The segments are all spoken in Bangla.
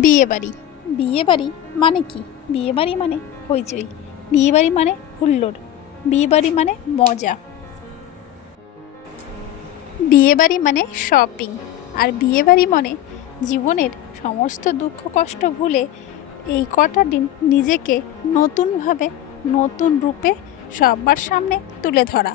বিয়ে বাড়ি বিয়ে বাড়ি মানে কি? বিয়ে বাড়ি মানে হইচই। বিয়ে বাড়ি মানে হুল্লোড়। বিয়ে বাড়ি মানে মজা। বিয়ে বাড়ি মানে শপিং। আর বিয়ে বাড়ি মানে জীবনের সমস্ত দুঃখ কষ্ট ভুলে এই কটা দিন নিজেকে নতুনভাবে নতুন রূপে সবার সামনে তুলে ধরা।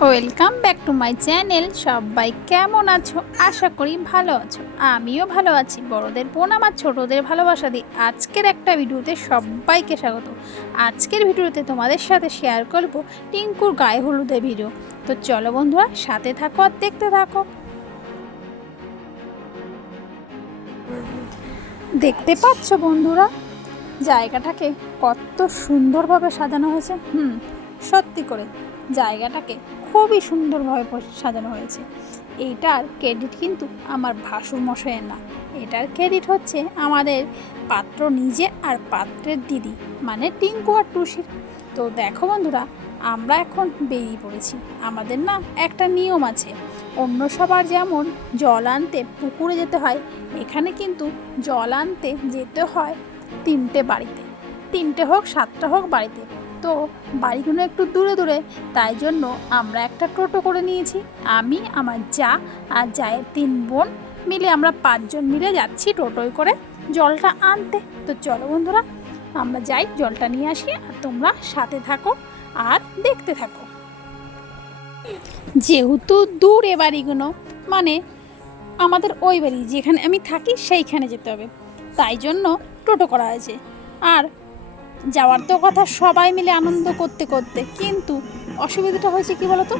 Welcome back to my channel. সবাই কেমন আছো? আশা করি ভালো আছো। আমিও ভালো আছি। বড়দের বোন আমার, ছোটদের ভালোবাসা দিই আজকের একটা ভিডিওতে সবাইকে স্বাগত। আজকের ভিডিওতে তোমাদের সাথে শেয়ার করব টিঙ্কুর গায়ে হলুদের ভিডিও তো চলো বন্ধুরা, সাথে থাকো আর দেখতে থাকো। দেখতে পাচ্ছ বন্ধুরা, জায়গাটাকে কত সুন্দরভাবে সাজানো হয়েছে। হুম, সত্যি করে, জায়গাটাকে খুবই সুন্দরভাবে সাজানো হয়েছে। এইটার ক্রেডিট কিন্তু আমার ভাসুর মশাইয়ের না। এটার ক্রেডিট হচ্ছে আমাদের পাত্র নিজে আর পাত্রের দিদি মানে টিঙ্কু আর টুসির। তো দেখো বন্ধুরা, আমরা এখন বেরিয়ে পড়েছি। আমাদের না একটা নিয়ম আছে। অন্য সবার যেমন জল আনতে পুকুরে যেতে হয়, এখানে কিন্তু জল আনতে যেতে হয় তিনটে বাড়িতে। তিনটে হোক, সাতটা হোক বাড়িতে। তো বাড়িগুলো একটু দূরে দূরে, তাই জন্য আমরা একটা টোটো করে নিয়েছি। আমি, আমার যা আর জায়ের তিন বোন মিলে আমরা পাঁচজন মিলে যাচ্ছি টোটোয় করে জলটা আনতে। তো চলো বন্ধুরা, আমরা যাই, জলটা নিয়ে আসি আর তোমরা সাথে থাকো আর দেখতে থাকো। যেহেতু দূরে বাড়িগুলো মানে আমাদের ওই বাড়ি যেখানে আমি থাকি সেইখানে যেতে হবে। তাই জন্য টোটো করা হয়েছে। আর যাওয়ার তো কথা, সবাই মিলে আনন্দ করতে করতে। কিন্তু অসুবিধাটা হয়েছে কি বলতো?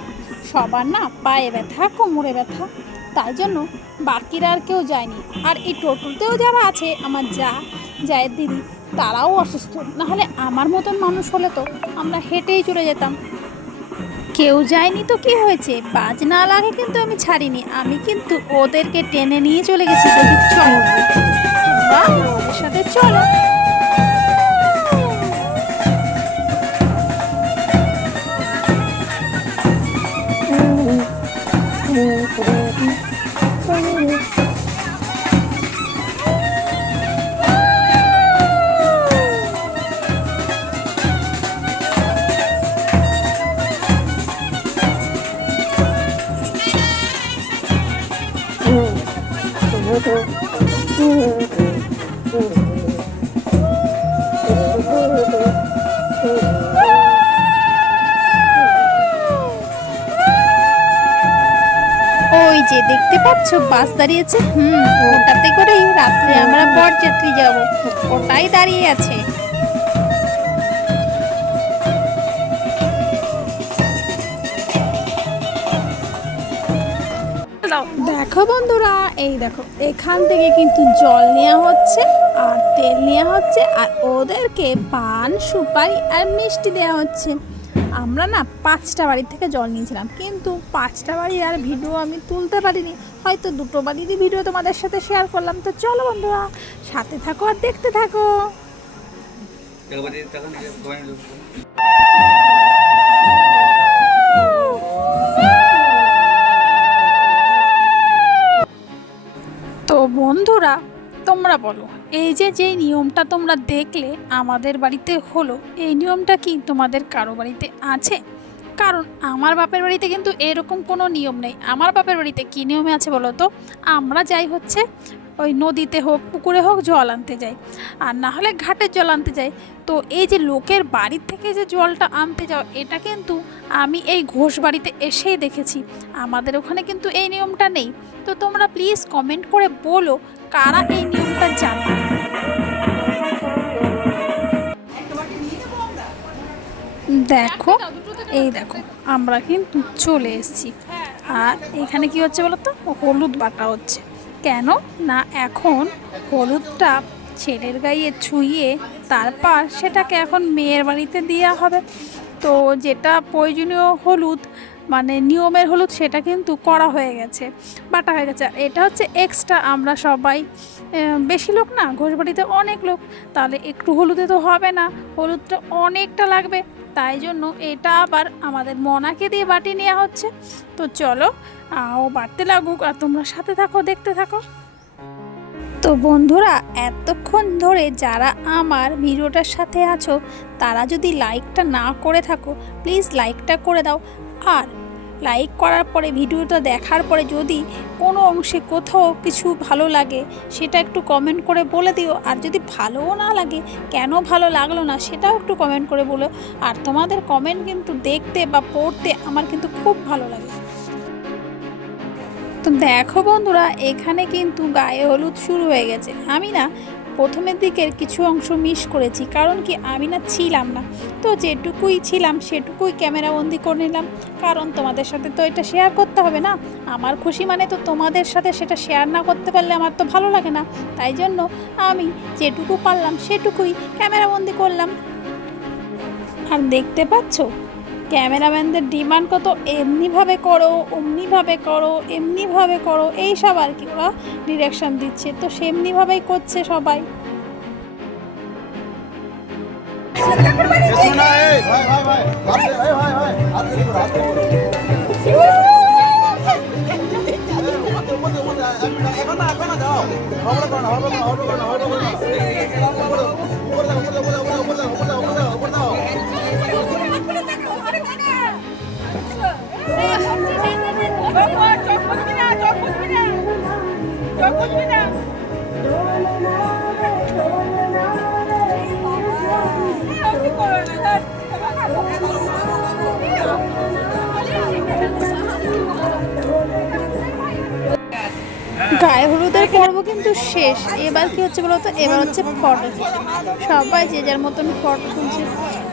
সবার না পায়ে ব্যথা, কোমরে ব্যথা। তাই জন্য বাকিরা আর কেউ যায়নি। আর এই টোটোতেও যারা আছে, আমার যা, জায়ের দিদি, তারাও অসুস্থ। নাহলে আমার মতন মানুষ হলে তো আমরা হেঁটেই চলে যেতাম। কেউ যায়নি তো কি হয়েছে? বাজ না লাগে কিন্তু আমি ছাড়িনি। আমি কিন্তু ওদেরকে টেনে নিয়ে চলে গেছি। চলো ওদের সাথে চলো। ওই যে দেখতে পাচ্ছ, বাস দাঁড়িয়েছে। হুম, ওটাতে করেই রাত্রে আমরা বরযাত্রী যাব। ওটাই দাঁড়িয়ে আছে। বন্ধুরা, এই দেখো, এখান থেকে কিন্তু জল নেওয়া হচ্ছে আর তেল নেওয়া হচ্ছে আর ওদেরকে পান, সুপারি আর মিষ্টি দেওয়া হচ্ছে। আমরা না পাঁচটা বাড়ি থেকে জল নিয়েছিলাম, কিন্তু পাঁচটা বাড়ি আর ভিডিও আমি তুলতে পারিনি। হয়তো দুটো বাড়িরই ভিডিও তোমাদের সাথে শেয়ার করলাম। তো চলো বন্ধুরা, সাথে থাকো আর দেখতে থাকো। বন্ধুরা, তোমরা বলো, এই যে যে নিয়মটা তোমরা দেখলে আমাদের বাড়িতে হলো, এই নিয়মটা কি তোমাদের কারও বাড়িতে আছে? কারণ আমার বাপের বাড়িতে কিন্তু এরকম কোনো নিয়ম নেই। আমার বাপের বাড়িতে কী নিয়মে আছে বলো তো? আমরা যাই হচ্ছে ওই নদীতে হোক, পুকুরে হোক, জল আনতে যাই। আর না হলে ঘাটের জল আনতে যাই। তো এই যে লোকের বাড়ির থেকে যে জলটা আনতে যাও, এটা কিন্তু আমি এই ঘোষ বাড়িতে এসেই দেখেছি। আমাদের ওখানে কিন্তু এই নিয়মটা নেই। তো তোমরা প্লিজ কমেন্ট করে বলো কারা এই নিয়মটা জানো। দেখো, এই দেখো, আমরা কিন্তু চলে এসেছি। আর এখানে কি হচ্ছে বলো তো হলুদ বাটা হচ্ছে। কেন? না, এখন হলুদটা ছেলের গায়ে ছুঁয়ে তারপর সেটাকে এখন মেয়ের বাড়িতে দেওয়া হবে। তো যেটা প্রয়োজনীয় হলুদ মানে নিয়মের হলুদ, সেটা কিন্তু করা হয়ে গেছে, বাটা হয়ে গেছে। এটা হচ্ছে এক্সট্রা আমরা সবাই বেশি লোক না ঘোষবাড়িতে অনেক লোক, তাহলে একটু হলুদে তো হবে না, হলুদটা অনেকটা লাগবে। তাই জন্য এটা আবার আমাদের মনাকে দিয়ে বাটি নেওয়া হচ্ছে। তো চলো ও বাড়তে লাগুক আর তোমরা সাথে থাকো, দেখতে থাকো। তো বন্ধুরা, এতক্ষণ ধরে যারা আমার ভিডিওটার সাথে আছো, তারা যদি লাইকটা না করে থাকো, প্লিজ লাইকটা করে দাও। আর লাইক করার পরে, ভিডিওটা দেখার পরে যদি কোনো অংশে কোথাও কিছু ভালো লাগে, সেটা একটু কমেন্ট করে বলে দিও। আর যদি ভালোও না লাগে, কেন ভালো লাগল না, সেটাও একটু কমেন্ট করে বলো। আর তোমাদের কমেন্ট কিন্তু দেখতে বা পড়তে আমার কিন্তু খুব ভালো লাগে। তো দেখো বন্ধুরা, এখানে কিন্তু গায়ে হলুদ শুরু হয়ে গেছে। আমি না প্রথমের দিকের কিছু অংশ মিস করেছি, কারণ কি আমি না ছিলাম না। তো যেটুকুই ছিলাম, সেটুকুই ক্যামেরাবন্দি করে নিলাম। কারণ তোমাদের সাথে তো এটা শেয়ার করতে হবে না। আমার খুশি মানে তো তোমাদের সাথে সেটা শেয়ার না করতে পারলে আমার তো ভালো লাগে না। তাই জন্য আমি যেটুকু পারলাম, সেটুকুই ক্যামেরাবন্দি করলাম। আর দেখতে পাচ্ছ? ক্যামেরাম্যানদের ডিমান্ড কত এমনিভাবে করো অমনিভাবে করো এমনিভাবে করো এই সব আর কি ওরা ডিরেকশন দিচ্ছে তো সেমনিভাবেই করছে সবাই গায়ে হলুদের পর্ব কিন্তু শেষ। এবার কি হচ্ছে বলতো? এবার হচ্ছে ফটো সবাই যে যার মতন ফটো তুলছে।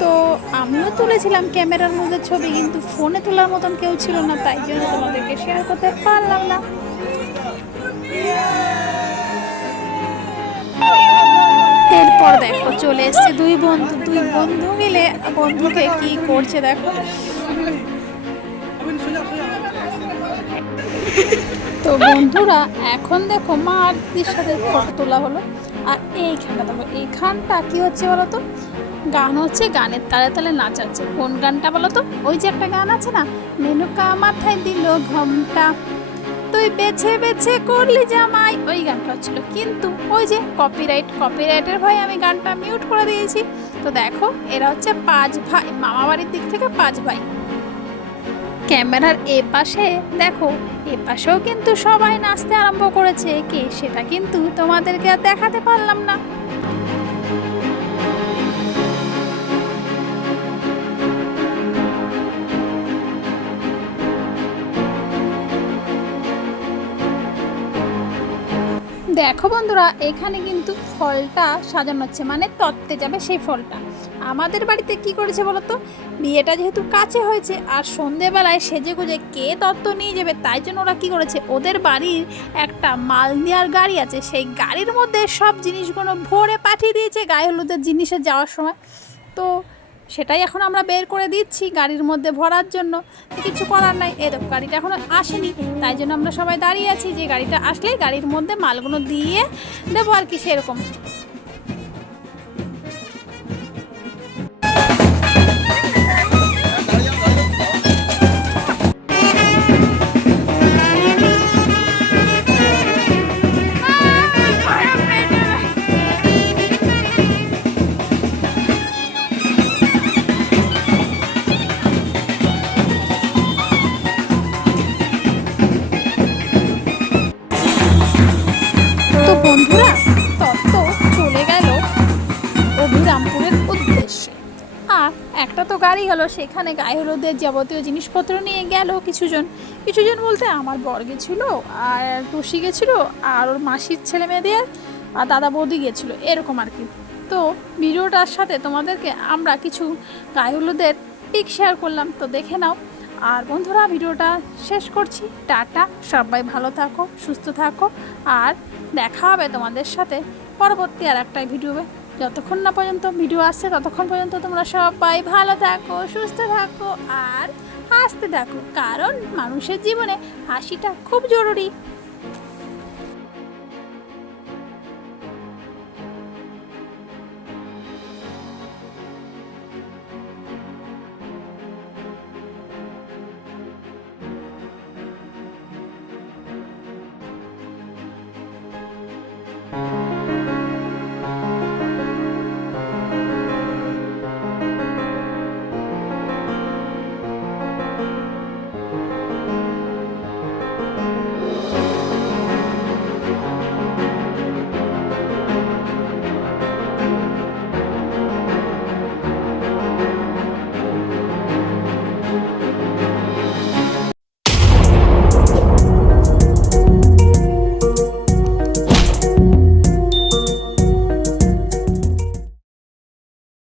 তো আমিও তুলেছিলাম ক্যামেরার মধ্যে ছবি, কিন্তু ফোনে তোলার মতন কেউ ছিল না, তাই জন্য তোমাদেরকে শেয়ার করতে পারলাম না। এরপর দেখো, চলে এসছে দুই বন্ধু। দুই বন্ধু মিলে বন্ধুকে কি করছে দেখো। তো বন্ধুরা, এখন দেখো মা আর দিদির সাথে ফটো তোলা হলো। আর এইখানটা দেখো, এইখানটা কি হচ্ছে বলো তো গান হচ্ছে, গানের তালে তালে নাচাচ্ছে। কোন গানটা বলো তো ওই যে একটা গান আছে না, মেনুকা মাথায় দিল ঘমটা। তুই বেছে বেছে করলি জামাই। ওই গানটা হচ্ছিল কিন্তু ওই যে কপিরাইট কপিরাইটের ভয়ে আমি গানটা মিউট করে দিয়েছি। তো দেখো, এরা হচ্ছে পাঁচ ভাই মামা বাড়ির দিক থেকে পাঁচ ভাই। ক্যামেরার এ পাশে, দেখো, এ পাশেও কিন্তু সবাই নাচতে আরম্ভ করেছে। কে সেটা কিন্তু তোমাদেরকে আর দেখাতে পারলাম না। দেখো বন্ধুরা, এখানে কিন্তু ফলটা সাজানো হচ্ছে মানে তত্ত্বে যাবে সেই ফলটা। আমাদের বাড়িতে কি করেছে বলো তো? বিয়েটা যেহেতু কাছে হয়েছে, আর সন্ধেবেলায় সেজে গুজে কে তত্ত্ব নিয়ে যাবে, তাই জন্য ওরা কি করেছে? ওদের বাড়ির একটা মাল নেওয়ার গাড়ি আছে, সেই গাড়ির মধ্যে সব জিনিসগুলো ভরে পাঠিয়ে দিয়েছে, গায়ে হলুদের জিনিসে যাওয়ার সময়। তো সেটাই এখন আমরা বের করে দিচ্ছি গাড়ির মধ্যে ভরার জন্য। কিছু করার নাই। এরকম গাড়িটা এখনও আসেনি। তাই জন্য আমরা সবাই দাঁড়িয়ে আছি যে গাড়িটা আসলেই গাড়ির মধ্যে মালগুলো দিয়ে দেবো আর কি সেরকম। গেল, সেখানে গায়ে হলুদের যাবতীয় জিনিসপত্র নিয়ে গেল কিছুজন। কিছুজন বলতে আমার বর গেছিল আর টুসি গেছিল, আর ওর মাসির ছেলে মেয়েদের আর দাদা বৌদি গেছিল, এরকম আর কি। তো ভিডিওটার সাথে তোমাদেরকে আমরা কিছু গায়ে হলুদের পিক শেয়ার করলাম, তো দেখে নাও। আর বন্ধুরা, ভিডিওটা শেষ করছি। টাটা, সবাই ভালো থাকো, সুস্থ থাকো, আর দেখা হবে তোমাদের সাথে পরবর্তী আর একটা ভিডিওতে। যতক্ষণ না পর্যন্ত ভিডিও আসছে, ততক্ষণ পর্যন্ত তোমরা সবাই ভালো থাকো, সুস্থ থাকো আর হাসতে থাকো, কারণ মানুষের জীবনে হাসিটা খুব জরুরি। টাটা